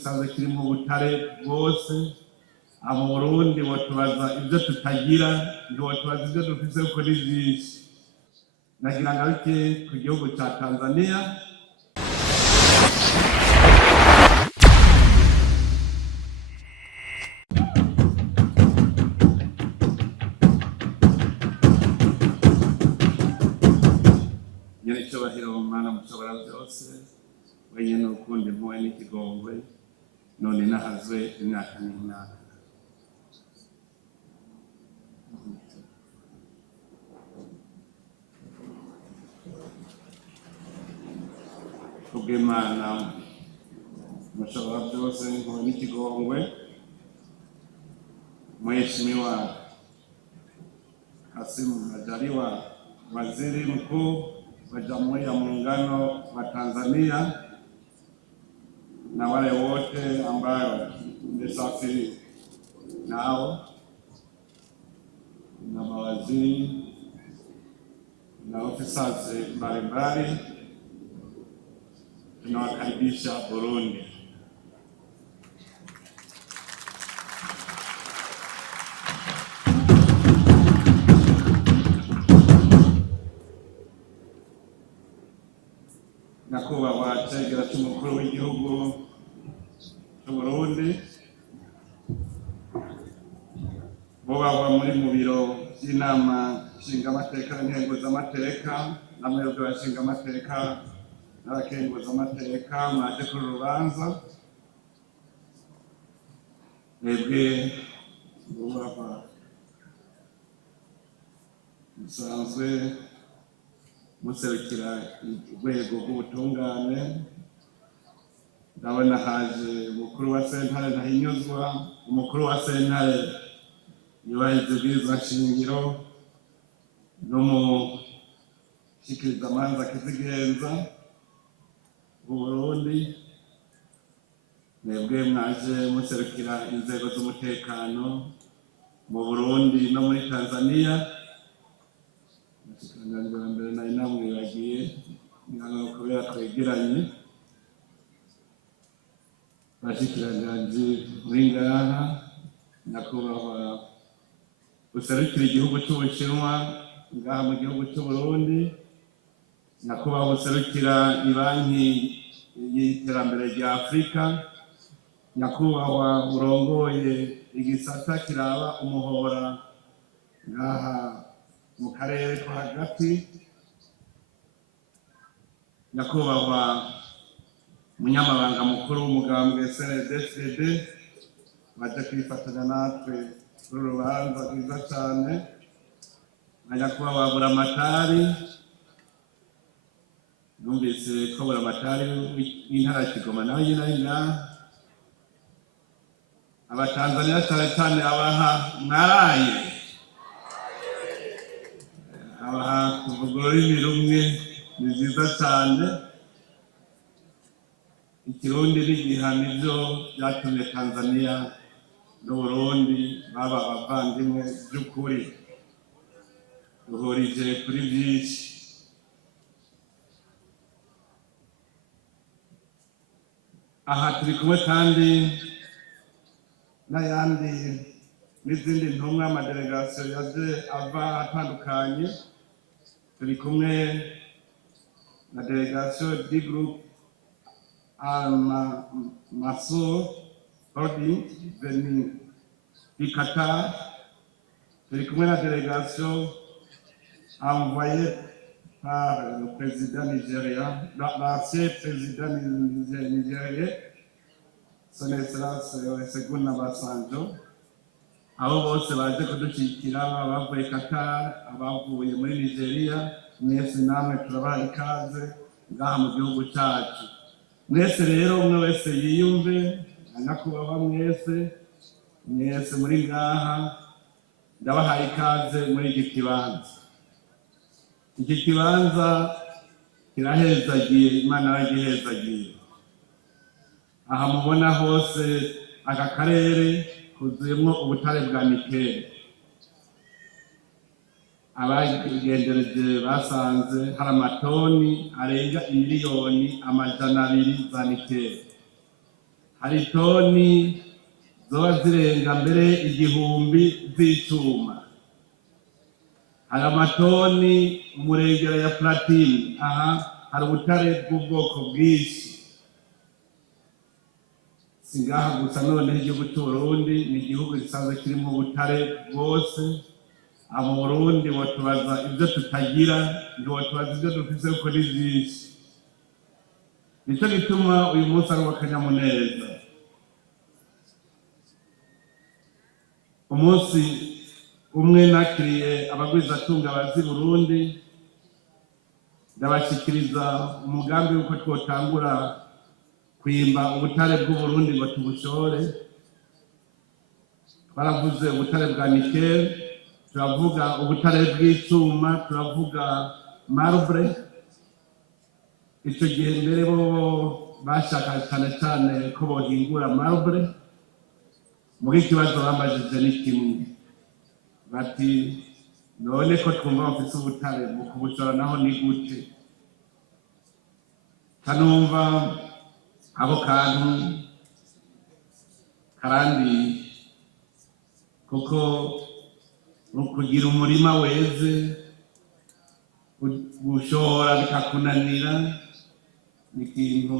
gisanzwe kiri mu butare bwose. Abo Burundi botubaza ibyo tutagira, botubaza ibyo dufise kuri byinshi. Nagira ngaruke ku gihugu cya Tanzania. Nyir'icyubahiro Mana mushobora byose, wenyine ukunda impuhwe n'ikigongwe, none nahazwe imyaka n'imyaka. Kubw'Imana mushobora byose, impuhwe n'ikigongwe, Mheshimiwa Kassim Majaliwa, Waziri Mkuu wa Jamhuri ya Muungano wa Tanzania, na wale wote ambao mmesafiri nao, na mawaziri na ofisa mbalimbali, tunawakaribisha Burundi. Nyakubahwa Cegera cy'Umukuru w'Igihugu cy'u Burundi, bubahwa muri mu biro by'inama nshingamateka n'inkenguzamateka, n'amahirwe y'abashingamateka n'abakenguzamateka mwaje kuri urubanza. Mwebwe bubahwa musanzwe muserukira urwego rw'ubutungane, ndabona haje umukuru wa sentare Ntahinyuzwa, umukuru wa sentare yubahiriza ibwirizwa shingiro, n'umushikirizamanza Kizigenza mu Burundi. Mwebwe mwaje muserukira inzego z'umutekano mu Burundi no muri Tanzania. Mbere nari namwibagiye kubera twegeranye, bashikiranganji muri ngaha, nyakubahwa userukira igihugu cy'Ubushinwa ngaha mu gihugu cy'u Burundi, nyakubahwa userukira ibanki y'iterambere rya Afurika, nyakubahwa urongoye igisata kiraba umuhora ngaha mu karere ko hagati, nyakubahwa munyamabanga mukuru w'umugambwe CNDD-FDD, baje kwifatanya natwe kuri urubanza rwiza cyane, na nyakubahwa Buramatari. Numvise ko Buramatari w'intara ya Kigoma nawe nyina Abatanzania cyane abaha mwaraye, abaha kuvuga ururimi rumwe, ni byiza cyane. Ikirundi n'igihano ibyo byatumye Tanzania n'Uburundi baba abavandimwe by'ukuri, duhurije kuri byinshi. Aha turi kumwe kandi n'ayandi n'izindi ntumwa amadelegasiyo yaje ava atandukanye. Turi kumwe na delegation du groupe Al-Masour Holding venu du Qatar. Turi kumwe na délégation envoyée par le président nigérien, l'ancien président nigérien, son excellence Olusegun Obasanjo. Abo bose baje kudushyigikira, abavuye Qatar, abavuye muri Nigeria, mwese namwe turabaha ikaze ngaha mu gihugu cyacu. Mwese rero umwe wese yiyumve, nyakubahwa mwese muri ngaha, ndabahaye ikaze muri iki kibanza. Iki kibanza kirahezagiye, Imana yagihezagiye. Aha mubona hose aka karere kuzuyemo ubutare bwa nikeli. Abagendereje basanze hari amatoni arenga 200,000 za nikeli. hari toni zoba zirenga mbere 1000 z'icuma, hari amatoni umurengera ya platine. Aha hari ubutare bw'ubwoko bwinshi. Singaha gusa none igihugu cy'Uburundi ni igihugu gisanzwe kirimo ubutare bwose. Abo Burundi botubaza ibyo tutagira, ntibotubaza ibyo dufise kuko ni byinshi. Nicyo gituma uyu munsi ari uw'akanyamuneza. Umunsi umwe nakiriye abagwizatunga bazi Burundi, ndabashikiriza umugambi w'uko twotangura kwimba ubutare bw'Uburundi ngo tubushore. Twaravuze ubutare bwa nickel, turavuga ubutare bw'icuma, turavuga marble. Icyo gihe mbere bo bashaka cyane cyane ko bohingura marble. Muri ikibazo bambajije ni kimwe, bati none ko twumva bafise ubutare mu kubushora naho ni gute? Kanumva abo kantu karandi, kuko kugira umurima weze gushora bikakunanira ni ikintu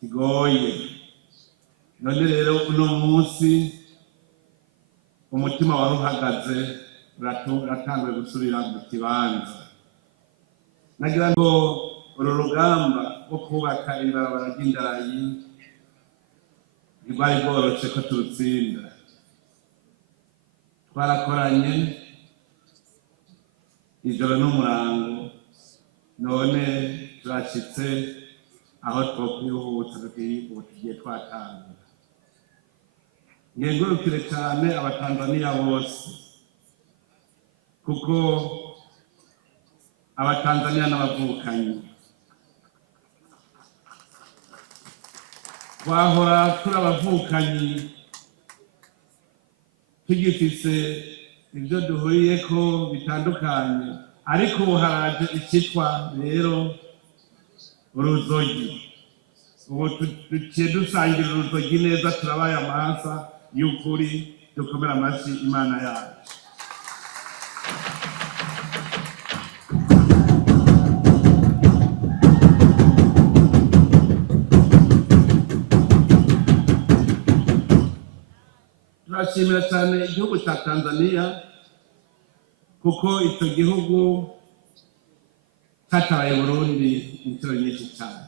kigoye. None rero uno munsi umutima wari uhagaze, uratanguye gusubira mu kibanza. Nagira ngo uru rugamba rwo kubaka ibarabara ry'indarayi rwari rworoshe ko turutsinda. Twarakoranye ijoro n'umurango, none turashitse aho twokwihutsa ubu tugiye twatanga. Ngengurukire cyane Abatanzania bose, kuko Abatanzania n'abavukanyi twahora turi abavukanyi tugifise ibyo duhuriyeko bitandukanye, ariko ubu haraje icyitwa rero uruzogi. Ubu tuciye dusangira uruzogi neza, turabaye amahasa y'ukuri. Dukomera amashyi Imana yacu. Turashimira cyane igihugu cya Tanzania, kuko icyo gihugu cyatabaye Burundi inshuro nyinshi cyane.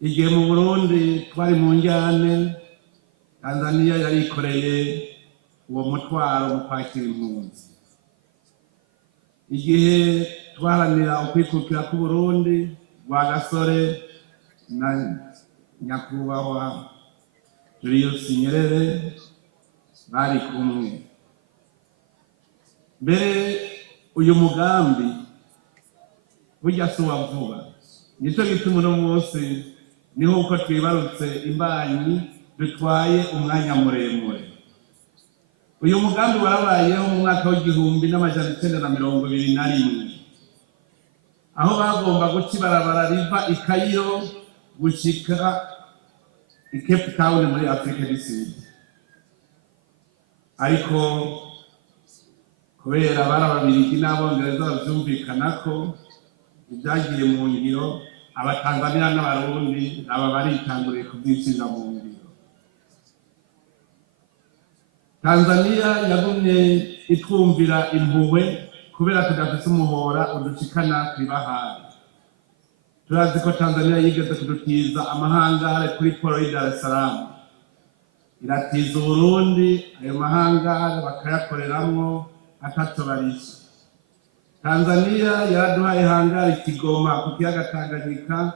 Igihe mu Burundi twari mu njyane, Tanzania yarikoreye uwo mutwaro mu kwakira impunzi. Igihe twaharanira ukwikukira ku Burundi, Rwagasore na nyakubahwa Julius Nyerere bari kumwe. Mbere uyu mugambi burya si uwa vuba. Nicyo gituma uno munsi niho uko twibarutse imbanyi dutwaye umwanya muremure. Uyu mugambi warabayeho mu mwaka w'1921, aho bagomba guca ibarabara riva i Cairo gushika i Cape Town muri Afrika du Sud. Ariko kubera barababirigi n'abongereza bavyumvikanako, ibyagiye mu ngiro, Abatanzania n'Abarundi aba baritanguriye kubyishyira mu ngiro. Tanzania yagumye itwumvira impuhwe kubera tudafise umuhora udushikana kw'ibahari. Turazi ko Tanzania yigeze kudutiza amahangare kuri poro y'i Dar es Salaam, iratiza Uburundi, ayo mahangare bakayakoreramwo ataco barisha. Tanzania yaraduhaye hangare Kigoma ku kiyaga Tanganyika,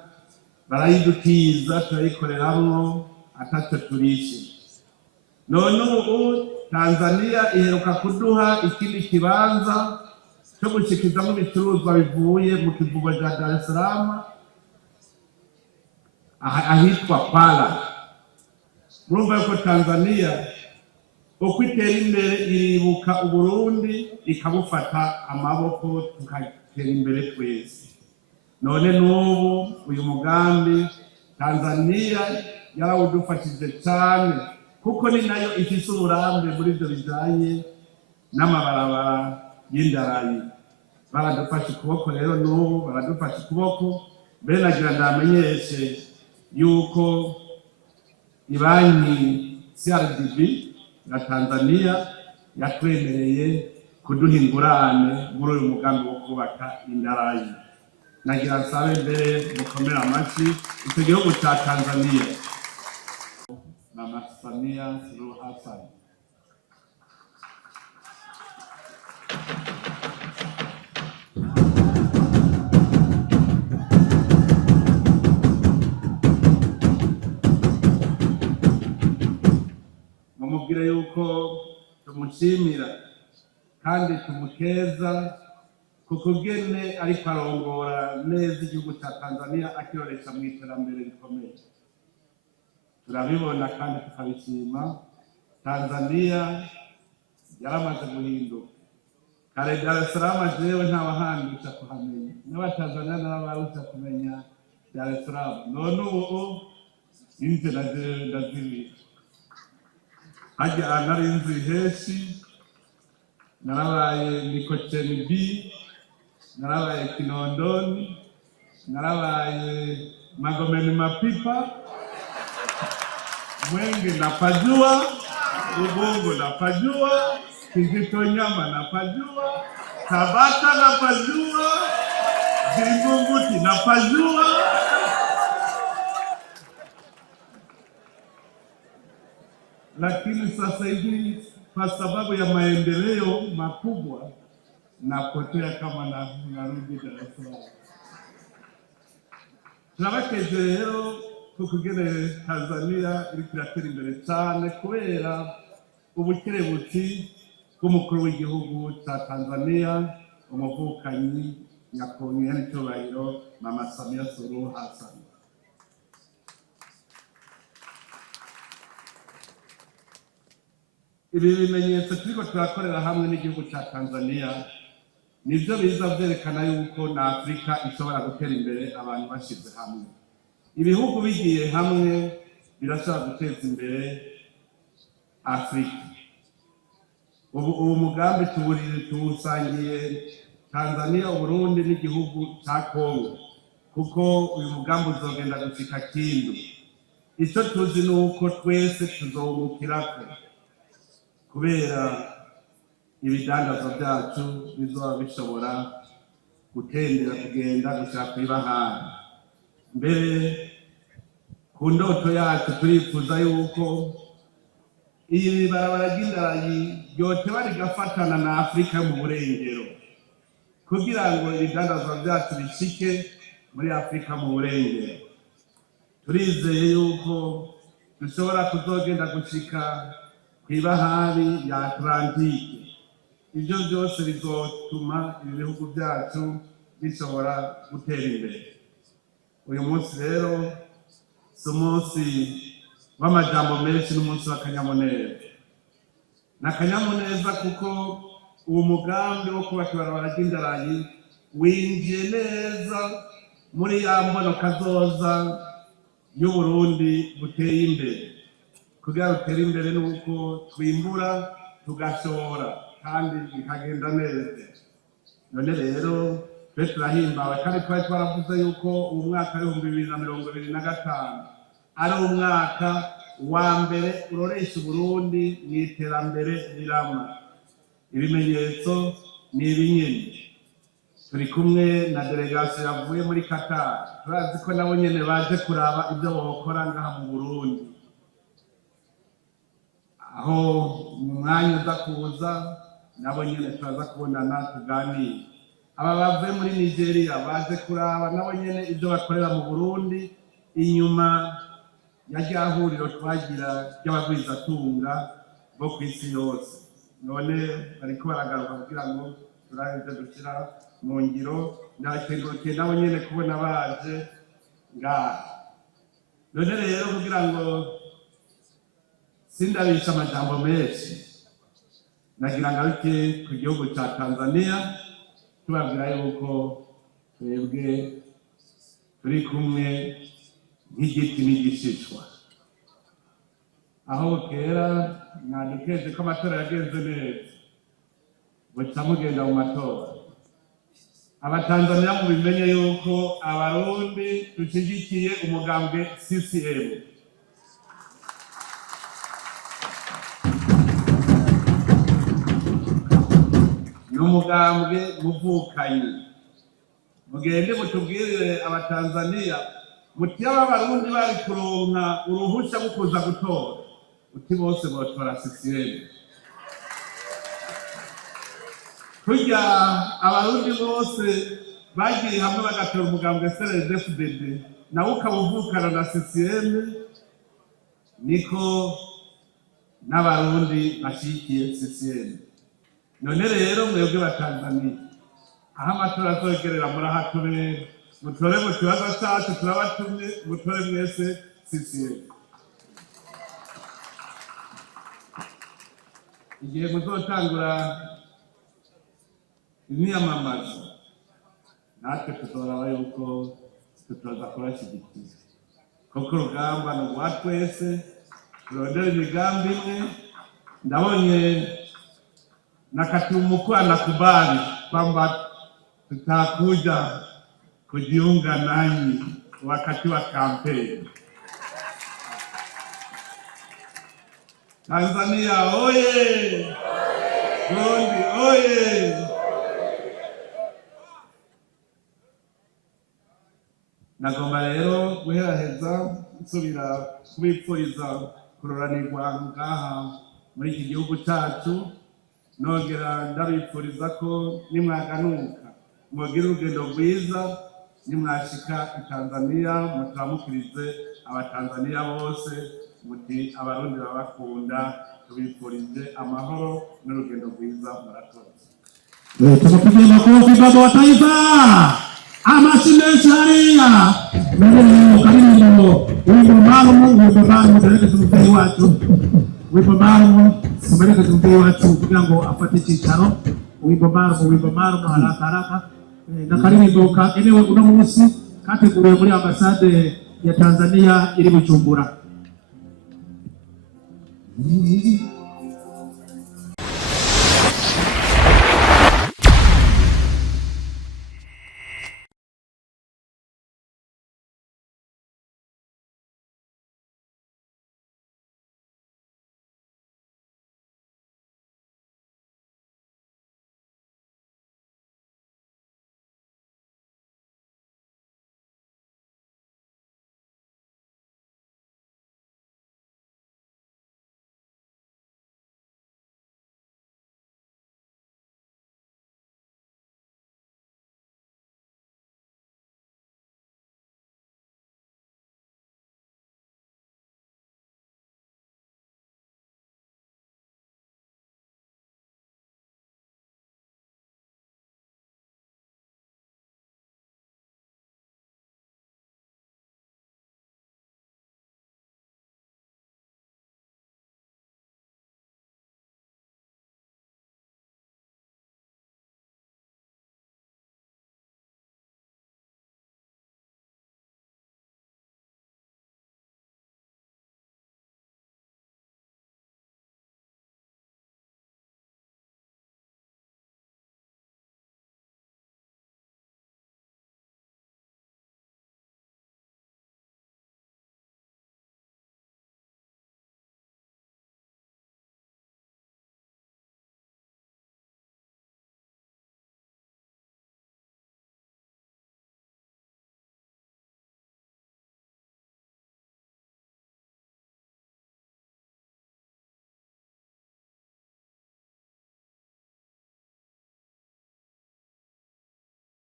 barayidutiza turayikoreramwo ataco turishe. None ubu Tanzania iheruka kuduha ikindi kibanza cyo gushikizamo ibicuruzwa bivuye mu kivugo cya Dar es Salaam, ahitwa Kwala. Murumva yuko Tanzania uko itera imbere iribuka Uburundi ikabufata amaboko, tukatera imbere twese. None n'ubu uyu mugambi Tanzania yarawudufashije cyane kuko ni nayo ifise uburambe muri ibyo bijanye n'amabarabara y'indarayi. Baradufashe ukuboko rero n'ubu baradufashe ukuboko. Mbere nagira ndamenyeshe yuko ibanki CRDB ya Tanzania yatwemereye kuduha ingurane muri uyu mugambi wo kubaka indarayi. Nagira nsabe mbere mukomere amashyi icyo gihugu cya Tanzania. Mama Samia Suluhu Hassan. Mumubwire yuko tumushimira kandi tumukeza kuko gene ariko arongora neza igihugu cya Tanzania akiroresha mu iterambere rikomeye. Turabibona kandi tukabishima. Tanzania yaramaze guhinduka. Kare Dar es Salaam jewe ntawahandisha kuhamenya, n'abatanzania n'abarusha kumenya Dar es Salaam. None ubu inze ndazibira hajya nari inzu heshi, narabaye Mikocheni B, narabaye Kinondoni, narabaye Magomeni Mapipa, Mwenge napajua, Ubungo napajua, Kijitonyama napajua, Tabata napajua, Vingunguti napajua. Lakini sasa hivi kwa sababu ya maendeleo makubwa napotea kama narudi Dar es Salaam. Turabakeje rero kukugene Tanzania iri kiratera imbere cyane kubera ubukerebutsi bw'umukuru w'igihugu cya Tanzania, umuvukanyi nyakubahwa n'icyubahiro Mama Samia Suluhu Hassan. Ibi bimenyetso turiko turakorera hamwe n'igihugu cya Tanzania nibyo biza byerekana yuko na Afrika ishobora gutera imbere abantu bashize hamwe. Ibihugu bigiye hamwe birashobora guteza imbere Afrika. Ubu mugambi tuwusangiye Tanzania, Burundi n'igihugu cya Kongo, kuko uyu mugambi uzogenda gushika Kindu. Icyo tuzi ni uko twese tuzowungukirako kubera ibidandazwa byacu bizoba bishobora gutendera kugenda gushaka kw'ibahari. Mbere ku ndoto yacu turifuza yuko iyi barabara ry'indarayi ryoteba rigafatana na Afrika mu burengero kugira ngo ibidandazwa byacu bishike muri Afrika mu burengero. Turizeye yuko dushobora kuzogenda gushika kw'ibahari ya Atlantike. Ibyo byose bizotuma ibihugu byacu bishobora gutera imbere. Uyu munsi rero si umunsi w'amajambo menshi, n'umunsi w'akanyamuneza. N'akanyamuneza kuko uwo mugambi wo kubaka ibarabara ry'indarayi winjiye neza muri ya mbono kazoza y'Uburundi buteye imbere. Kugira utere imbere nuko twimbura tugashora kandi bikagenda neza. None rero twe turahimbawe kandi twari twaravuze yuko uwo mwaka w'2025 ari umwaka wa mbere uroresha Burundi mu iterambere rirama. Ibimenyetso ni ibinyene. Turi kumwe na delegation yavuye muri Qatar, turazi ko nabo nyene baje kuraba ibyo bokora ngaha mu Burundi. Aho mu mwanya uza kuza nabo nyene turaza kubonana tuganire. Aba bavuye muri Nigeria baje kuraba nabo nyene ibyo bakorera mu Burundi inyuma ya ryahuriro twagira ry'abagwizatunga bo ku isi yose. None bariko baragaruka kugira ngo turaheze dushyira mu ngiro. Ndakengurukiye nabo nyene kubona baje ngaha. None rero kugira ngo sindabisha amajambo menshi, nagira ngaruke ku gihugu cya Tanzania tubabwira yuko twebwe turi kumwe nk'igiti n'igishishwa. aho kera mwadukeje ko amatora yagenze neza buca mugenda mu matora. Abatanzania mubimenye yuko abarundi dushigikiye umugambwe CCM. N'umugambwe muvukanye. Mugende mutubwirire abatanzania muti abarundi bari kuronka uruhusha rwo kuza gutora uti bose botora CCM. Kurya abarundi bose bagiye hamwe bagatora umugambwe CNDD-FDD nawe ukabuvukana na CCM, niko n'abarundi bashigikiye CCM. None rero mwebwe batanzania aho amatora azogerera murahatubera mutore mu kibazo cyacu turabatumye mutore mwese CCM. Igihe muzotangura imyamamazo natwe tuzoraba yuko tutoza kubashyigikiza kuko urugamba ni urwa twese, turondera imigambi imwe. Ndabonye nakati Umukuru anakubali kwamba tutakuja kujiunga nanyi wakati wa kampeni. Tanzania oye! Burundi oye! Nagomba rero guheraheza nsubira kubipfuriza kuroranirwa ngaha muri iki gihugu cyacu, nongera ndabipfuriza ko nimwaganuka mwogira urugendo rwiza, nimwashika i Tanzania mutaramukirize abatanzania bose muti abarundi babakunda, tubipfurije amahoro n'urugendo rwiza. Murakoze. Tunapigia makofi baba wa taifa. Amashinesharia karibu wimbo maalum tumeleka tumtei watu wimbo maalum tumeleka tumtei watu kugira ngo afate icyicaro wimbo maalum haraka na karibu ka enewe uno munsi kateguriwe muri ambasade ya Tanzania iri Bujumbura.